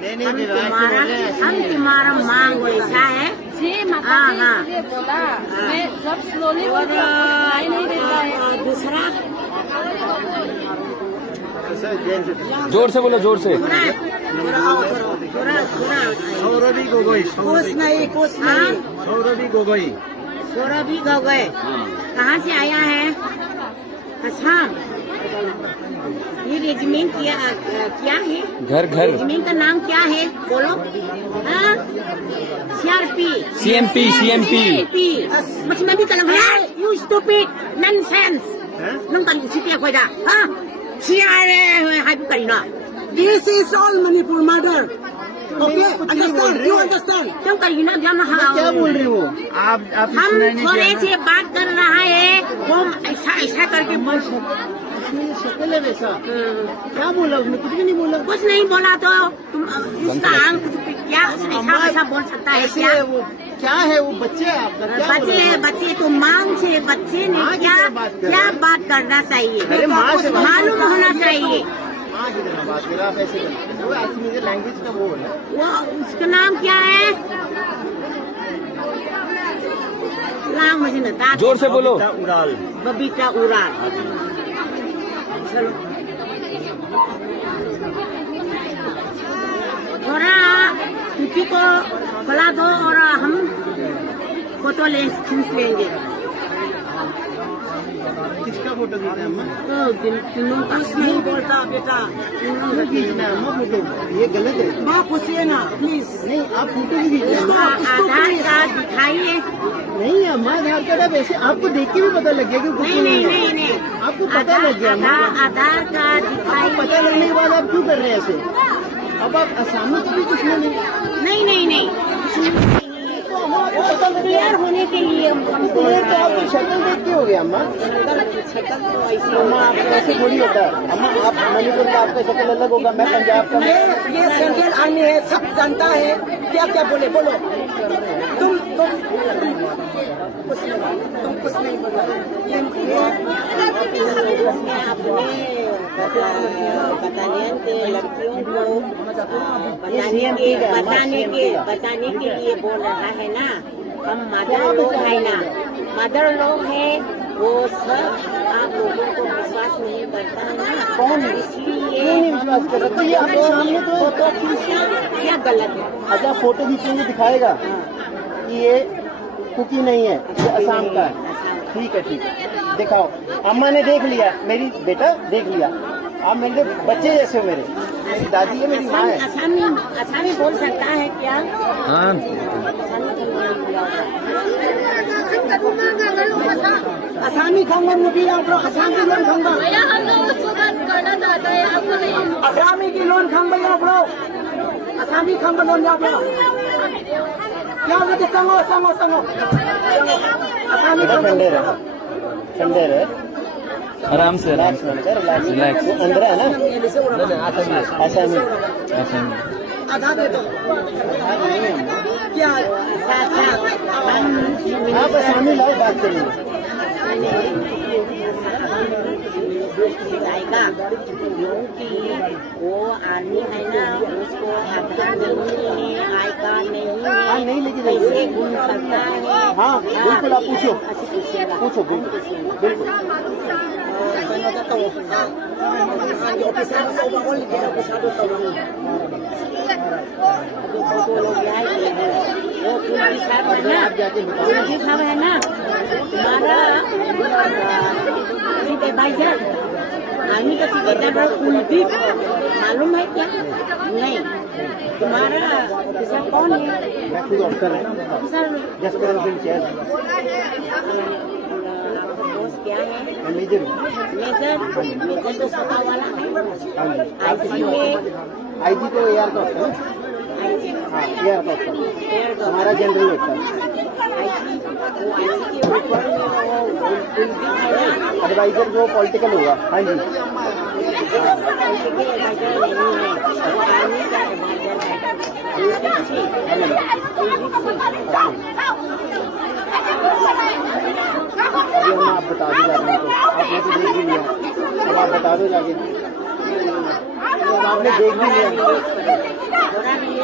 हम तुम्हारा मांग वैसा है जी माता जी इसलिए बोला मैं जब स्लोली बोलती हूँ सुनाई नहीं देता है। दूसरा जोर से बोलो, जोर से। सौरभी गोगोई। कुछ नहीं सौरभी गोगोई। सौरभी गए कहाँ से आया है? असम। ये रेजिमेंट क्या है? घर घर रेजिमेंट का नाम क्या है बोलो? CMP। बस मैं भी कलम है। You stupid nonsense। नंग ताली उसी कोई दा हाँ CRA हाई करी ना। This is all Manipur murder। Okay, understand? You understand? क्यों करी ना जब क्या बोल रहे हो आप? हम थोड़े से बात कर रहा है वो ऐसा करके शक्ल है वैसा। क्या बोला उसने? कुछ भी नहीं बोला। कुछ नहीं बोला तो तुम उसका आंख क्या ऐसा बोल सकता है? क्या है वो? बच्चे है आपका? बच्चे तो मांग से बच्चे ने क्या बात करना चाहिए? मालूम होना चाहिए। बात कर आप ऐसे लैंग्वेज का वो है। वो उसका नाम क्या है? नाम मुझे बता। जोर से बोलो। उड़ाल। बबीता उड़ाल। चलो थोड़ा किसी को बुला दो और हम फोटो खींच लेंगे। किसका फोटो खींचना है अम्मा? तो तीनों का नहीं बोलता बेटा। तीनों का खींचना है अम्मा फोटो। ये गलत है। माँ पूछिए ना प्लीज। नहीं आप फोटो भी खींचिए। आधार कार्ड दिखाइए। नहीं अम्मा आधार कार्ड आप ऐसे आपको देख के भी पता लग गया कि कुछ नहीं आपको पता लग गया अम्मा। आधार कार्ड दिखाइए। पता लगने के बाद आप क्यों कर रहे हैं ऐसे? अब आप आसामी को भी कुछ नहीं। क्लियर होने के लिए तो आपकी शक्ल देख के हो गया अम्मा। अम्मा आप ऐसे थोड़ी होता है अम्मा। आप मणिपुर का आपका शक्ल अलग होगा, मैं पंजाब का। ये सेंट्रल आर्मी है, सब जानता है। क्या बोलो तुम कुछ नहीं बोला। बटालियन के लड़कियों को बचाने के लिए बोल रहा है ना। हम मदर लोग है ना, वो सब आप लोगों को विश्वास नहीं करता है ना। कौन इसलिए नहीं विश्वास कर रहा? तो ये आपके सामने तो फोटो खींचना क्या गलत है? अच्छा फोटो खींचेंगे दिखाएगा कि ये कुकी नहीं है, ये असम का है। ठीक है दिखाओ। अम्मा ने देख लिया, मेरी बेटा देख लिया। आप मेरे बच्चे जैसे हो। मेरी दादी है, मेरी माँ है। आसामी बोल सकता है क्या? हाँ आसामी खाऊंगा मुझे आप लोग आसाम की लोन खाऊंगा। भैया हम लोग उसको बात करना चाहते हैं आपको नहीं। आसामी की लोन खाऊंगा आप लोग। आसामी खाऊंगा लोन आप लोग। क्या बोलते? संगो आसामी ठंडे रहे आराम से रिलैक्स। वो अंदर है ना आसामी। आधा दे दो। क्या आप आसामी लाओ बात करेंगे। जाएगा क्योंकि वो आर्मी है ना, उसको आधार नहीं है, आई कार्ड नहीं है, नहीं लेकिन कैसे घूम सकता है? हाँ बिल्कुल आप पूछो बिल्कुल। आप जाके बताओ है ना तुम्हारा एडवाइजर आर्मी का सिक्योरिटी कुलदीप मालूम है क्या? नहीं। तुम्हारा ऑफिसर कौन है? मैं खुद ऑफिसर है। ऑफिसर पोस्ट क्या है? मेजर तो सपा वाला है। आईजी तो एआर का होता है। एआर का होता है, हमारा जनरल होता है। एडवाइजर जो पॉलिटिकल होगा। हाँ जी अभी हम आप बता दो जाके, आपने तो देख भी लिया। अब आप बता दो जाके, आपने देख भी लिया।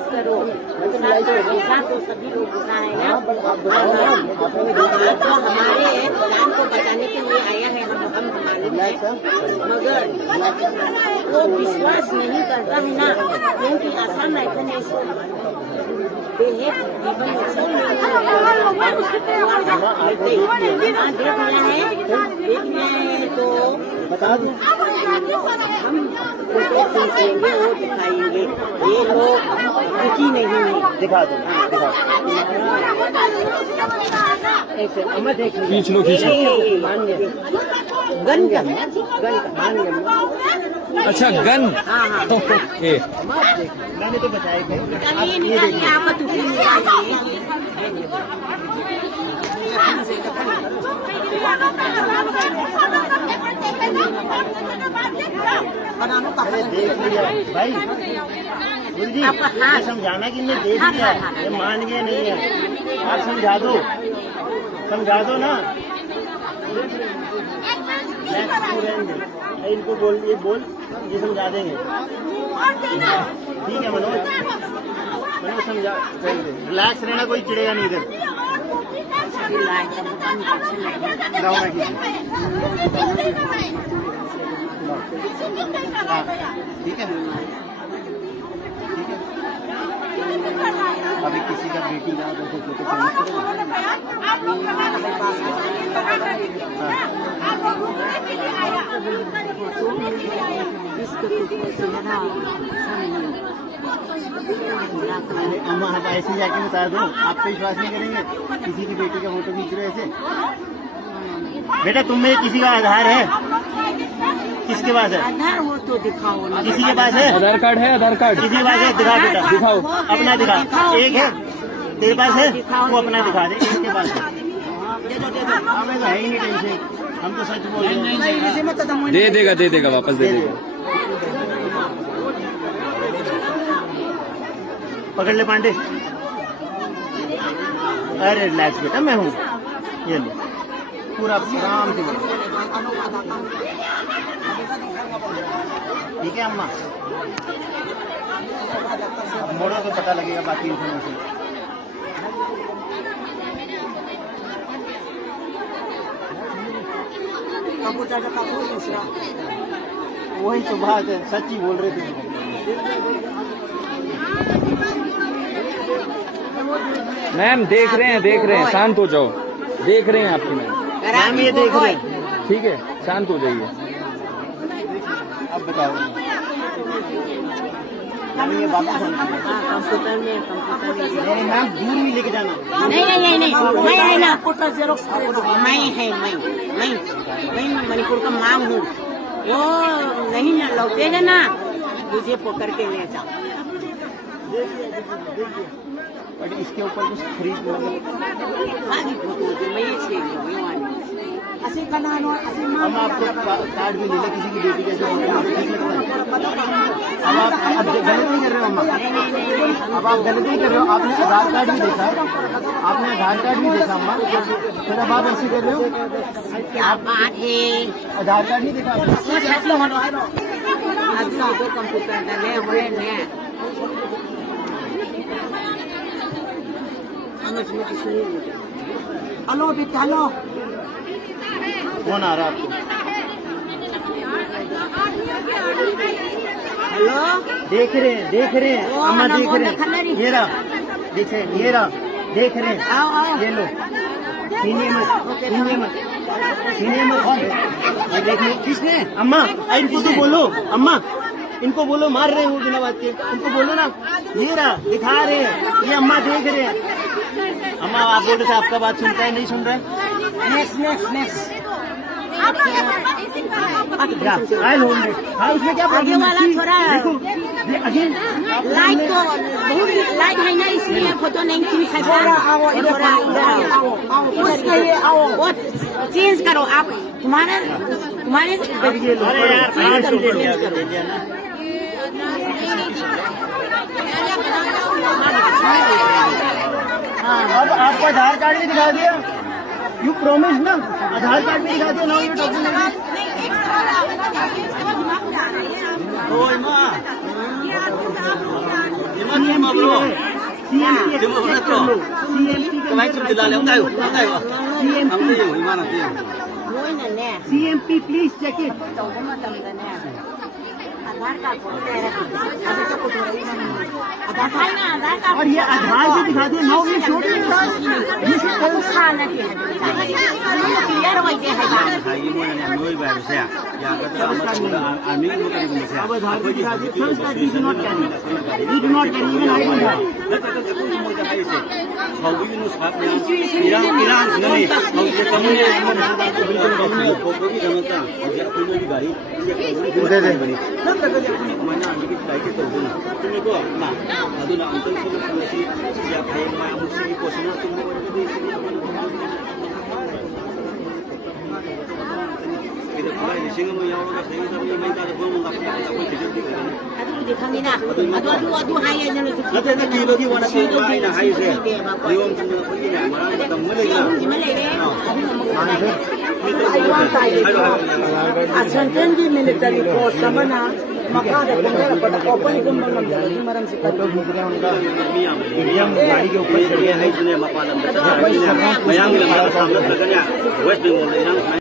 रियलाइज करो, गुस्सा तो सभी लोग गुस्सा है ना। हाँ, आप बताओ ना, आपने देख लिया। तो हमारे जान को बचाने के लिए आया है, हम मालूम है, मगर वो विश्वास नहीं करता है ना, क्योंकि आसाम राइफल में इसको देख लिया है तो बता दूं, हम फोटो खींचेंगे और दिखाएंगे, ये लोग रुकी नहीं है। दिखा दो, दिखा ऐसे अम्मा देख लीजिए। खींच लो खींच लो। मान गया, गन का मान गया। अच्छा गन। हाँ हाँ ओके। अम्मा आप देख, मैंने तो बताया कि निकालिए निकालिए, आपका टुकड़ी निकालिए। अरे देख लिया भाई, गुरु जी आपका हाथ। ये समझाना कि मैं देख हाँ, लिया, हाँ, हाँ। ये मान गए नहीं है, आप समझा दो ना। इनको बोल, ये बोल, ये समझा देंगे। ठीक है मनोज समझा, रिलैक्स रहना, कोई चिड़ेगा नहीं इधर। लाओ मैं कीजिए। हाँ, ठीक है ठीक है। अभी किसी का बेटी का तो फोटो चेंज करेगा। अम्मा आप ऐसे जाके बता दो, आप पे विश्वास नहीं करेंगे। किसी की बेटी का फोटो खींच रहे ऐसे। बेटा तुम में किसी का आधार है? किसके पास है? आधार हो तो दिखाओ ना। किसी के पास है? आधार कार्ड है, आधार कार्ड। किसी के पास है? दिखा बेटा, दिखाओ। अपना दिखा। एक है तेरे पास है, वो अपना दिखा दे। एक के पास है, हमें तो है ही नहीं टेंशन, हम तो सच बोल रहे हैं। दे देगा वापस दे देगा। पकड़ ले पांडे। अरे रिलैक्स बेटा, मैं हूँ, ये लो पूरा आराम से। ठीक है अम्मा, अब मोड़ो तो पता लगेगा बाकी इन्फॉर्मेशन। वही तो बात है, सच ही बोल रहे थे। मैम देख रहे हैं, शांत हो जाओ। देख रहे हैं आपकी मैम। मैम ये देख रहे हैं। ठीक है, शांत हो जाइए। अब बताओ, ये वापस कंप्यूटर में नहीं मैम, दूर नहीं लेके जाना। नहीं मैं है ना, मैं मणिपुर का मांग हूँ। वो नहीं ना लौटेगा ना, मुझे पकड़ के ले जाओ। बट इसके ऊपर कुछ खरीद हम आपको कार्ड भी ले लें किसी की बेटी के, ठीक लगता है। अब आप गलत नहीं कर रहे हो अम्मा, अब आप गलत नहीं कर रहे हो। आपने आधार कार्ड भी देखा, अम्मा, फिर अब आप ऐसे कर रहे हो। क्या बात है, आधार कार्ड नहीं देखा आपने? तो कंप्यूटर डाले हुए हैं। हेलो बेटा, हेलो फोन आ रहा है आपको? हेलो, देख रहे हैं ओ, अम्मा, ना, देख वो रहे देखा हैं। नहीं। ये रहा, देख रहे हैं। आओ ये लो, छीनिए मत। ये देख लो। किसने? अम्मा इनको तो बोलो, अम्मा इनको बोलो, मार रहे हो बिना बात के, इनको बोलो ना। ये रहा, दिखा रहे हैं, ये अम्मा देख रहे हैं। अम्मा आप बोल रहे थे आपका बात सुनता है, नहीं सुन रहा है? नेक्स्ट हाँ, उसमें क्या आगे प्रॉब्लम वाला है? थोड़ा देखो अगेन लाइट तो बहुत लाइट है ना, इसलिए फोटो नहीं खींच सकता। वो चेंज करो आप, तुम्हारे अरे यार कहाँ से ले लिया ना। अब आपको आधार कार्ड भी दिखा दिया, यू प्रोमिस ना, आधार कार्ड भी दिखा दिया ना, ये डॉक्यूमेंट। ओए माँ, CMP एक्सेप्ट कर लो, CMP के अंदर CMP please check it. Aadhaar card अभी तो कुछ आधार कार्ड और ये आधार भी दिखा दे। Now you show me clear हो गया है अब आधार भी दिखा दे। संस्था they do not carry, they do not carry, even I don't have. दिखांगीना अदु हाय ने सेंट्रल मिलिटरी फोर्स समना मकादा ओपन मरम से गाड़ी के ऊपर चढ़ गया है।